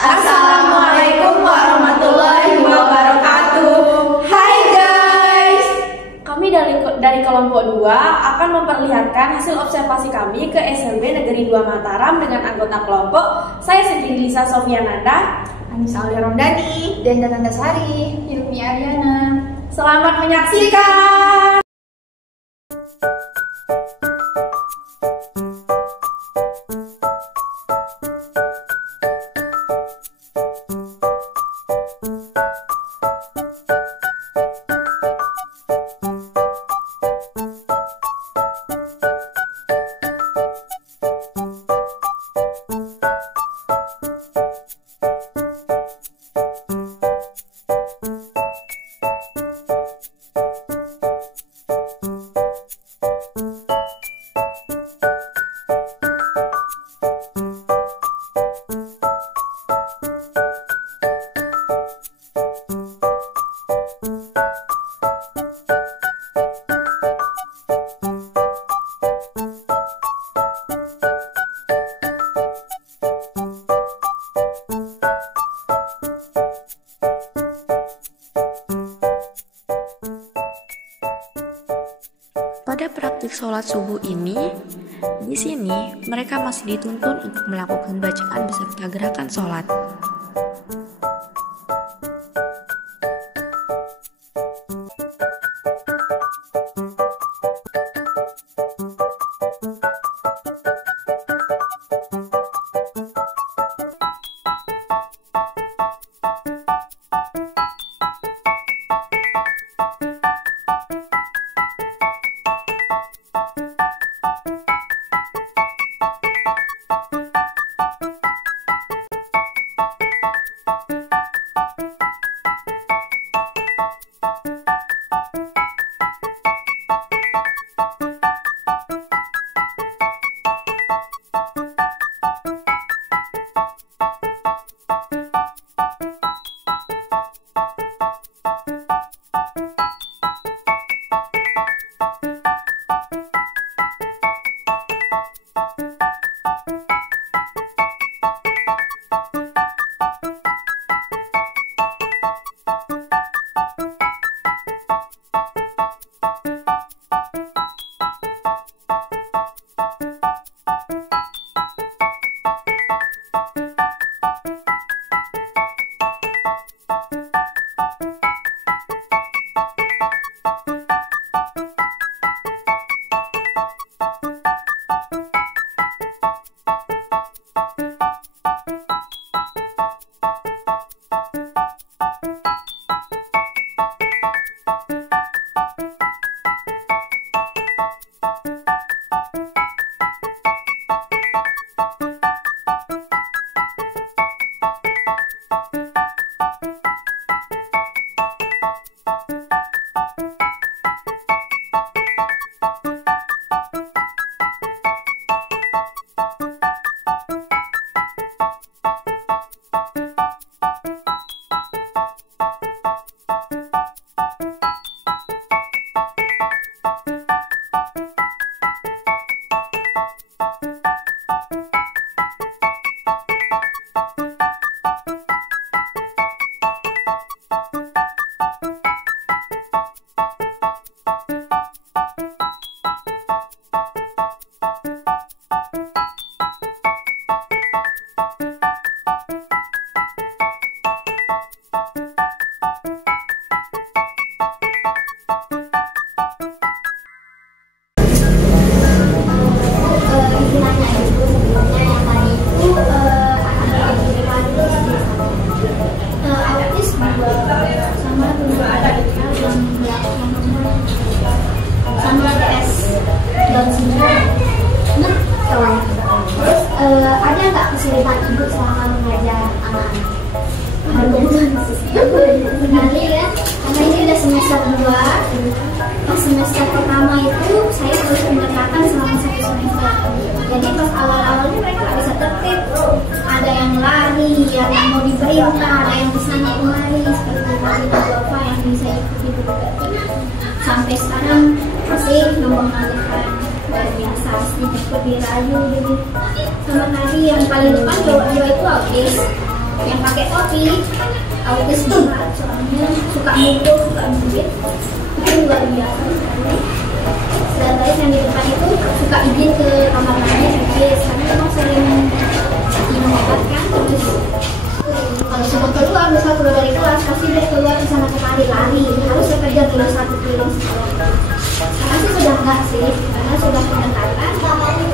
Assalamualaikum warahmatullahi wabarakatuh. Hai guys. Kami dari kelompok 2 akan memperlihatkan hasil observasi kami ke SMP Negeri 2 Mataram dengan anggota kelompok saya sendiri Lisa Sofiananda, Anissa Aulia Romdani, dan Dananda Sari, Hilmi Ariana. Selamat menyaksikan. Pada praktik sholat subuh ini, di sini mereka masih dituntun untuk melakukan bacaan beserta gerakan sholat. Ada nggak kesulitan ibu selama mengajar anak-anak? Sekali ya, karena ini udah semester 2. Pas semester pertama itu saya harus pendekatan selama 1 semester. Jadi pas awal-awalnya mereka nggak bisa tertib. Ada yang lari, ada yang mau diperintah, ada yang bisa lari seperti apa yang bisa ikuti. Sampai sekarang masih mengalihkan luar biasa, sedikit lebih rayu gitu. Sama tadi yang paling depan Jawa itu autis. yang pakai topi autis banget, soalnya suka mukul, suka menggigit, itu luar biasa sekali. Sedangkan yang di depan itu suka izin ke kamar mandi pipis, karena memang sering minum obat kan. Terus kalau sebelum keluar, misal keluar dari kelas, pasti dia keluar ke sana kemari lari, harus saya kejar dulu 1 kilo. Sekarang sih sudah enggak sih, karena sudah pendekatan.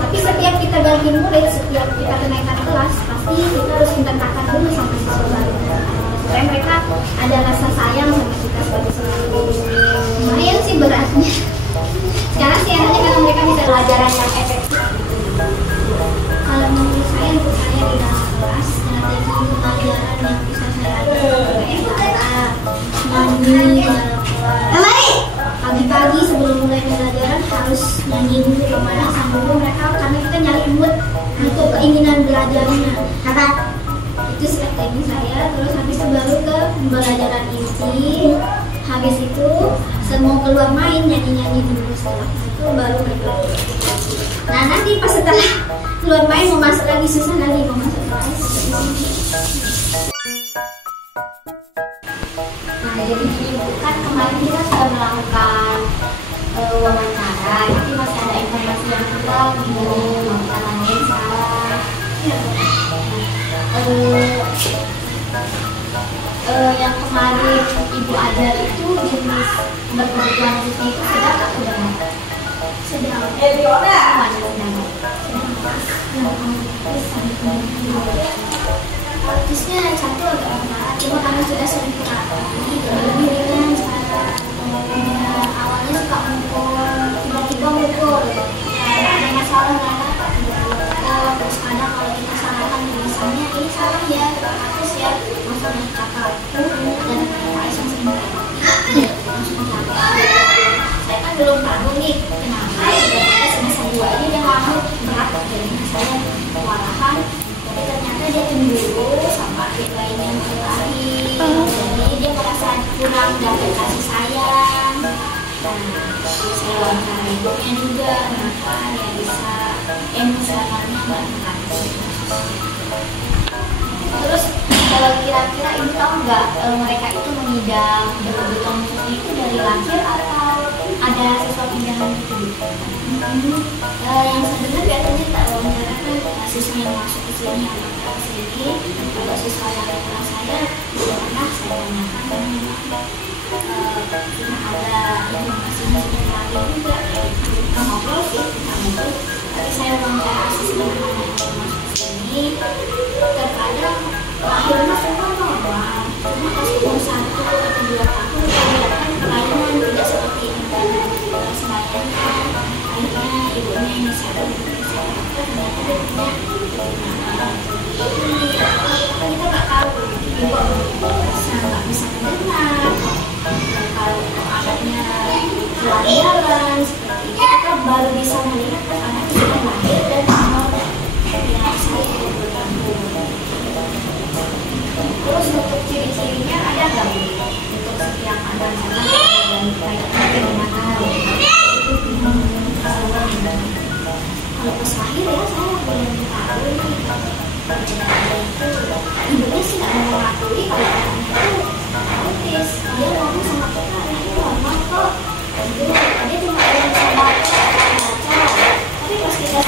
Tapi setiap kita ganti murid, setiap kita kenaikan kelas, pasti kita harus pendekatan dulu sama siswa baru, supaya mereka ada rasa sayang sama kita sebagai siswa. Lumayan sih beratnya. Sekarang sih enaknya karena mereka bisa pelajaran yang efektif. Kalau menurut saya di dalam kelas, strategi pelajaran yang bisa saya lakukan kayak mandi dalam kelas. Pagi-pagi sebelum mulai pelajaran harus nyanyi dulu kemana sama guru mereka, karena kita nyari mood untuk keinginan belajarnya. Itu strategi saya. Terus habis itu baru ke pembelajaran inti. Habis itu semua keluar main, nyanyi-nyanyi dulu, setelah itu baru ke. Nah nanti pas setelah keluar main mau masuk lagi, susah lagi mau masuk kelas. Nah jadi gini, kan kemarin kita sudah melakukan wawancara, tapi masih ada informasi yang kurang gitu, mau kita tanyain salah. Yang kemarin Ibu ajar itu jenis berkebutuhan khusus itu sudah atau sudah? Sedang. Autisnya satu agak berat, cuma karena sudah sering terlatih, lebih ringan sekarang. Awalnya suka mukul, tiba-tiba mukul, ada masalah nggak tiba-tiba. Terus kadang kalau kita salahkan tulisannya, ini salah ya, terus ya maksudnya kakak dan Ais yang sering terlatih, langsung terlatih. Saya kan belum tahu nih kenapa semester 2 ini dia ngamuk berat, jadi saya kewalahan. Tapi ternyata dia cemburu sama adik lainnya yang lain, jadi dia merasa kurang dapat kasih sayang. Nah, saya wawancara ibunya juga, kenapa dia bisa emosionalnya banget. Terus kira-kira ibu tahu nggak mereka itu mengidap berkebutuhan khusus itu dari lahir atau ada sesuatu yang itu? Yang saya dengar biasanya tak wawancara kan siswa yang masuk ke sini atau ke sini, kalau siswa yang kelas saya pernah saya tanyakan cuma ada informasinya sebenarnya juga kita ngobrol sih kita ngobrol, tapi saya wawancara siswa yang masuk ke sini terkadang lahirnya semua normal, cuma pas umur 1 atau 2 tahun kelihatan kelainan tidak seperti yang sebayangkan. Akhirnya ibunya yang sadar ternyata dia punya kita nggak tahu ibu nggak bisa mendengar, kalau anaknya keluar jalan seperti itu kita baru bisa melihat pas anaknya sudah lahir dan normal. Ya saya bergabung. Terus untuk ciri-cirinya ada nggak Bu? Untuk setiap anak dan kayak bagaimana? Kalau pas lahir ya saya belum tahu nih. Ibunya sih nggak mau mengakui kalau anaknya itu autis. Dia ngomong sama kita, itu normal kok. Dia cuma bisa baca, tapi pas kita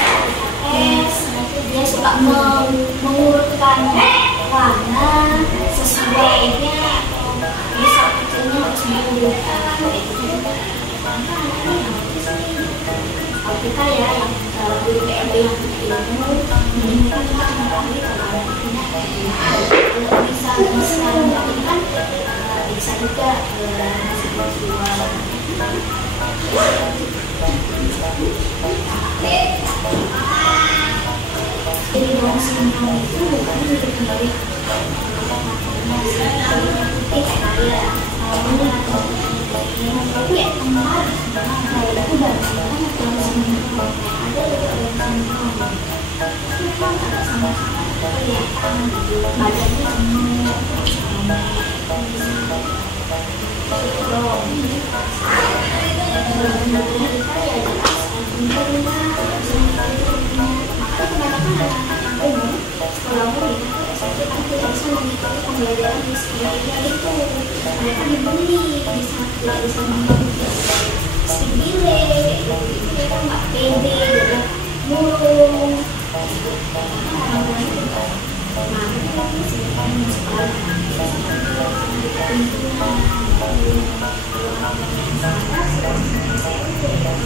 tes, nanti dia suka mengurutkan warna sesuainya atau bisa kecilnya harus diurutkan kayak gitu. Maka anaknya autis nih. Kalau kita ya yang guru PMB yang punya ilmu, minimal kita mengetahui kalau anak punya kalau bisa melakukan bisa juga siswa. Jadi Down syndrome itu bukan untuk kembali putih saya tapi ya kemar itu bagaimana Down syndrome ada Down syndrome tapi memang ada sama-sama kelihatan badannya gemuk sama benar-benar kita ya jelas makanya kebanyakan anak-anak yang gemuk sekolah kita tapi kan tidak bisa mengikuti pembelajaran di sekolah itu. Mereka dibully, bisa tidak bisa mengikuti sibile, gitu. Mereka nggak pede, jadi murung. Orang tua itu juga mampu sebenarnya sekolah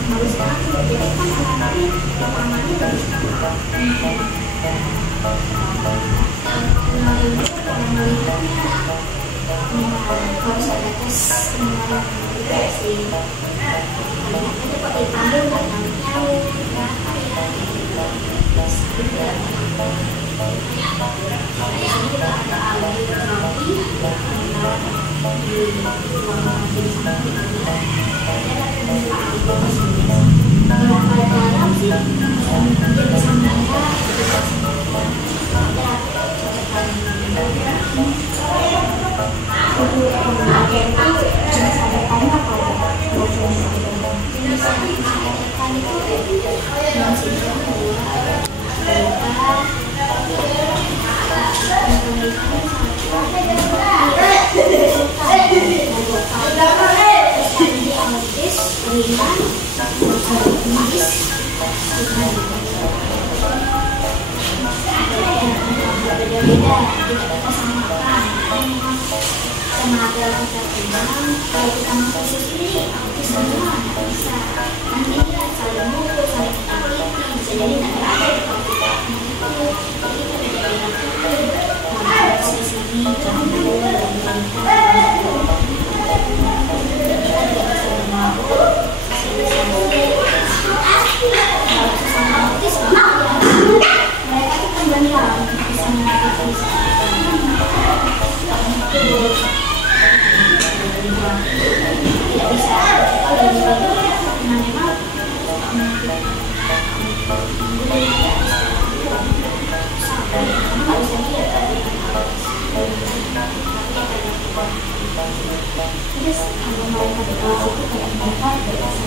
harus aku jadi kan anak-anaknya utamanya lebih sekolah. Melihatnya harus ada tes sih. Itu pakai panggil nggak nyaut berapa ya? Juga di sini juga ada audiografi di ruang jadi sampai ada audio masing-masing. Kalau dalam sih dia bisa mereka berbeda, tidak kita samakan. Sama dalam terkenal, kalau kita mau khusus ini, aku semua nggak bisa. Nanti dia saling mukul, saling menyakiti, bisa jadi tidak ada kalau kita itu. Jadi kita beda-beda pun, harus di sini campur dan melihat. Kita tidak bisa bermabuk, kalau sesama autis mereka itu kan benar bisa mengatasi tidak bisa kalau memang nggak bisa lihat terus kalau mereka di kelas itu kayak mereka sedang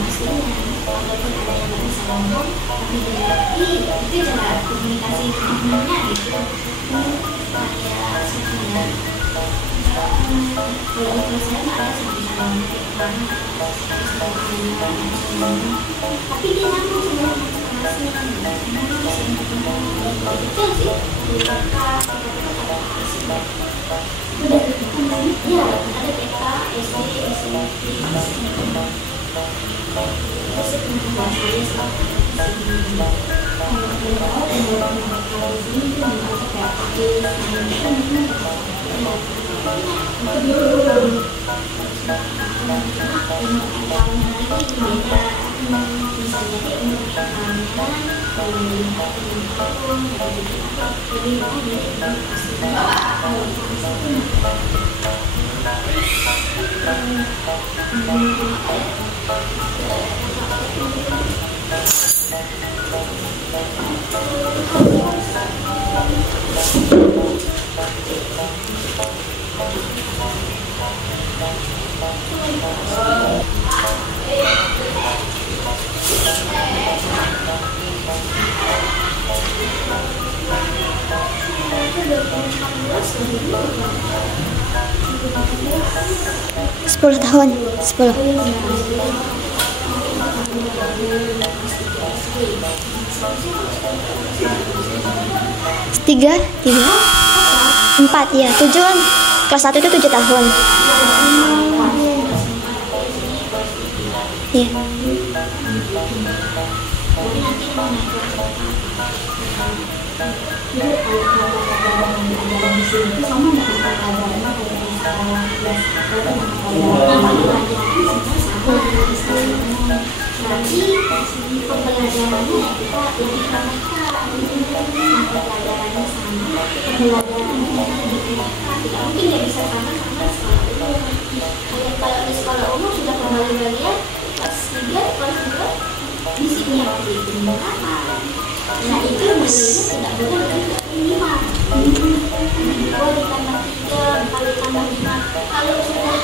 maksudnya walaupun ada yang nggak bisa ngomong tapi dia ngerti itu cara komunikasi temennya gitu kayak sebenarnya kalau di kelas saya nggak ada sampai ngomong kayak kemana tapi dia nyambung semua kelasnya itu sih di kakak udah ya ada TK, SD, SMP Sepuluh tahun, 10. 3, 4 ya, 7 kan. Kelas 1 itu 7 tahun. Iya. Nanti pembelajarannya kita lebih ramaikan, pembelajarannya sama, pembelajarannya tidak mungkin ya bisa sama-sama sekolah umum. Kayak kalau di sekolah umum sudah pembagi-bagian kelas 3, kelas 2 fisiknya waktu itu 5. Nah itu muridnya tidak boleh lebih dari 5. 2 ditambah 3, 4 ditambah 5. Kalau sudah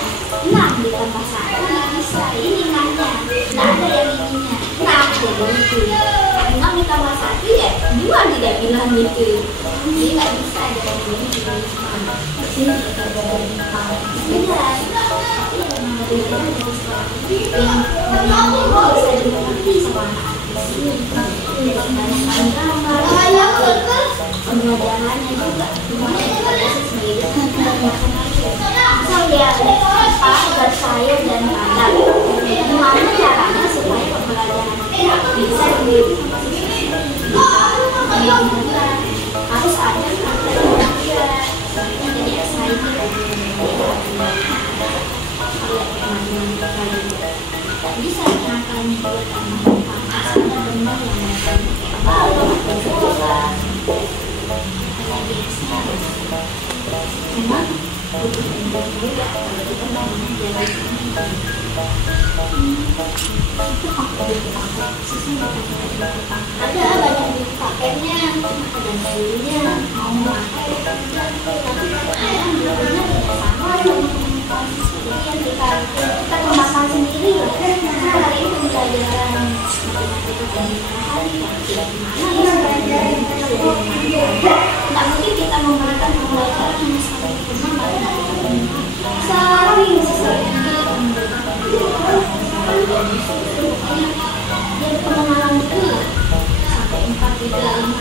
6 ditambah 1 nggak bisa. Ini 6-nya, nggak ada yang ininya. 6 jadi itu. 6 ditambah 1 ya juga tidak bilang gitu. Jadi nggak bisa ada yang ini sini ada benar. Tapi memang berbeda dari sekolah yang bisa dimengerti sama anak-anak di sini. Dari banyak gambar, pembelajarannya juga dimana kita bisa sendiri. Misal dia gambar sayur dan kadang, gimana caranya supaya pembelajaran kita bisa sendiri. Harus ada jadi excited. Tak bisa ngakain juga karena benar yang memang butuh juga kalau kita mau menjalan ada banyak buku paketnya, ada dayunya, mau pakai tapi kadang bukunya tidak sama yang kita kembangkan sendiri. Hari ini pembelajaran matematika tidak mungkin kita memberikan pembelajaran yang sama sering jadi pengenalan dulu sampai 4, 3, 5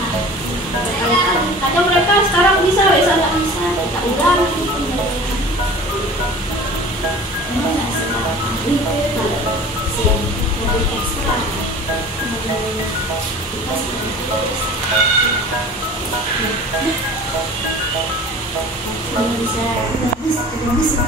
kadang mereka sekarang bisa, besok nggak bisa, kita ulangi ini nggak sekarang kalau yang lebih ekstra kita bisa